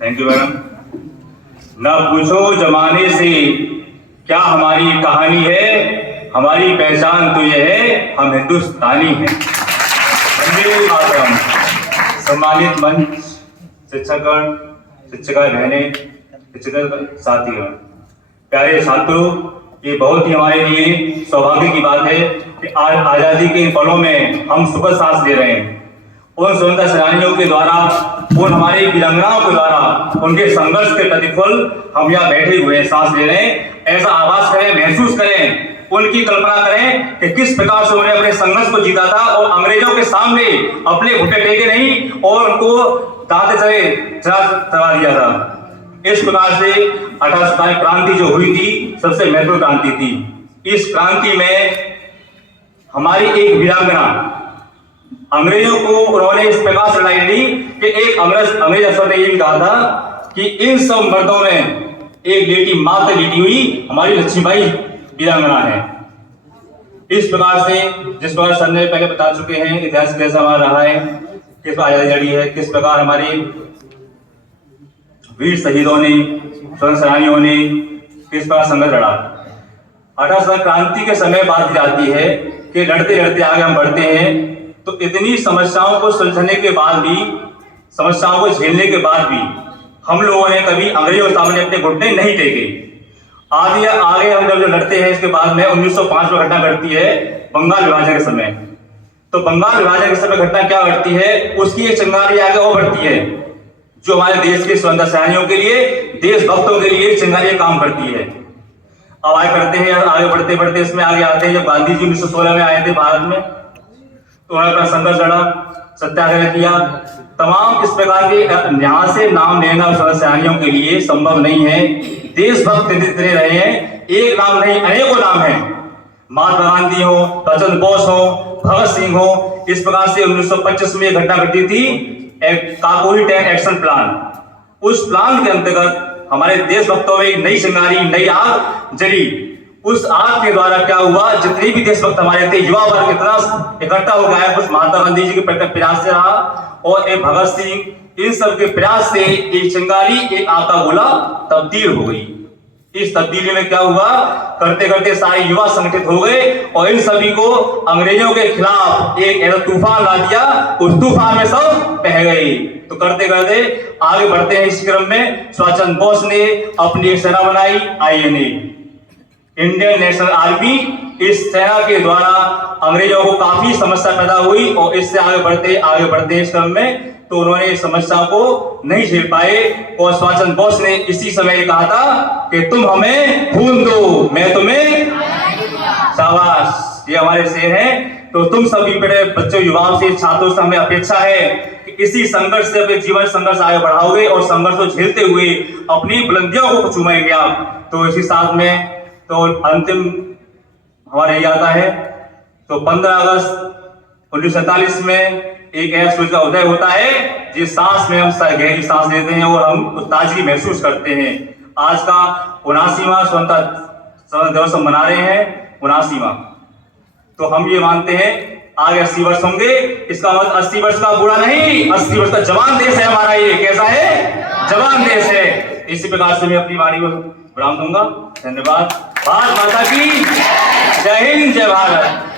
Thank you madam. न पूछो जमाने से क्या हमारी कहानी है, हमारी पहचान तो यह है हम हिंदुस्तानी हैं। वंदे मातरम। सम्मानित मंच, शिक्षकगण, शिक्षिकाएं बहनें, शिक्षक साथीगण, प्यारे छात्रों, ये बहुत ही हमारे लिए सौभाग्य की बात है कि आज आजादी के इन पलों में हम सुखद सांस ले रहे हैं। उन स्वतंत्रता सेनानियों के द्वारा, उन हमारे वीरांगनाओं के द्वारा, उनके संघर्ष के प्रतिफल हम यहाँ बैठे हुए हैं, सांस ले रहे हैं। ऐसा आभास करें, महसूस करें, उनकी कल्पना करें कि किस प्रकार से उन्होंने अपने संघर्ष को जीता था और अंग्रेजों के सामने अपने घुटने टेके नहीं और उनको दांते चले चला दिया था। इस प्रकार से 1857 क्रांति जो हुई थी सबसे महत्वपूर्ण क्रांति थी। इस क्रांति में हमारी एक वीरांगना, अंग्रेजों को उन्होंने इस प्रकार से लड़ाई ली कि एक अंग्रेज अफसर ने ये भी कहा था कि इन सब मर्दों में एक बेटी मात्र लेटी हुई हमारी लक्ष्मीबाई वीरांगना है। इस प्रकार से जिस प्रकार सर ने पहले बता चुके हैं इतिहास कैसा हमारा रहा है, किस प्रकार आजादी लड़ी है, किस प्रकार हमारे वीर शहीदों ने, स्वतंत्र सेनानियों ने किस प्रकार संघर्ष लड़ा। 1857 क्रांति के समय बात जाती है कि लड़ते लड़ते आगे हम बढ़ते हैं, तो इतनी समस्याओं को सुलझने के बाद भी, समस्याओं को झेलने के बाद भी हम लोगों ने कभी अंग्रेजों के सामने अपने घुटने नहीं टेके। आगे हम जब लड़ते हैं, इसके बाद में 1905 में घटना घटती है बंगाल विभाजन के समय। तो बंगाल विभाजन के समय घटना क्या घटती है, उसकी एक चिंगारी आगे और बढ़ती है जो हमारे देश के स्वतंत्रता सेनानियों के लिए, देशभक्तों के लिए चिंगारी काम करती है। अब आगे करते हैं, आगे बढ़ते बढ़ते इसमें आगे आते हैं जब गांधी जी 1916 में आए थे भारत में, तो उन्होंने अपना संघर्ष लड़ा, सत्याग्रह किया। तमाम इस प्रकार के यहाँ से नाम लेना स्वतंत्रता सेनानियों के लिए संभव नहीं है। देशभक्त जितने रहे हैं, एक नाम नहीं अनेकों नाम हैं। महात्मा गांधी हो, करचंद बोस हो, भगत सिंह हो। इस प्रकार से 1925 में घटना घटी थी, एक काकोरी 10 एक्शन प्लान। उस प्लान के अंतर्गत हमारे देशभक्तों में एक नई चिंगारी, नई आग जली। उस आग के द्वारा क्या हुआ, जितने भी देशभक्त हमारे थे, युवा वर्ग इतना इकट्ठा हो गया, कुछ महात्मा गांधी जी के प्रयास से रहा और एक भगत सिंह, इन सब के प्रयास से एक चिंगारी, एक आग का गोला तब्दील हो गई। इस तब्दीली में क्या हुआ, करते करते सारे युवा संगठित हो गए और इन सभी को अंग्रेजों के खिलाफ एक ऐसा तूफान ला दिया, उस तूफान में सब बह गए। तो करते करते आगे बढ़ते हैं। इस क्रम में सुभाष चंद्र बोस ने अपनी एक सेना बनाई, INA, इंडियन नेशनल आर्मी। इस सेना के द्वारा अंग्रेजों को काफी समस्या पैदा हुई और इससे आगे बढ़ते इस क्रम में तो उन्होंने इस समस्या को नहीं झेल पाए और सुभाष चंद्र बोस ने इसी समय कहा था कि तुम हमें खून दो, मैं तुम्हें शाबाश, ये हमारे शेर हैं। तो तुम सभी बड़े बच्चों, युवाओं से, छात्रों से हमें अपेक्षा है कि इसी संघर्ष से अपने जीवन संघर्ष आगे बढ़ाओगे और संघर्ष को झेलते हुए अपनी बुलंदियों को चूमेंगे आप। तो इसी साथ में तो अंतिम हमारे ये आता है, तो 15 अगस्त 1947 में एक ऐसा सूर्य का उदय होता है जिस सांस में हम गहरी सांस लेते हैं और हम ताजगी महसूस करते हैं। आज का 79वां स्वतंत्रता दिवस हम मना रहे हैं, 79वां। तो हम ये मानते हैं आगे 80 वर्ष होंगे। इसका मतलब 80 वर्ष का बूढ़ा नहीं, 80 वर्ष का जवान देश है हमारा। ये कैसा है, जवान देश है। इसी प्रकार से मैं अपनी वाणी को विराम दूंगा। धन्यवाद। भारत माता की जय हिंद, जय भारत।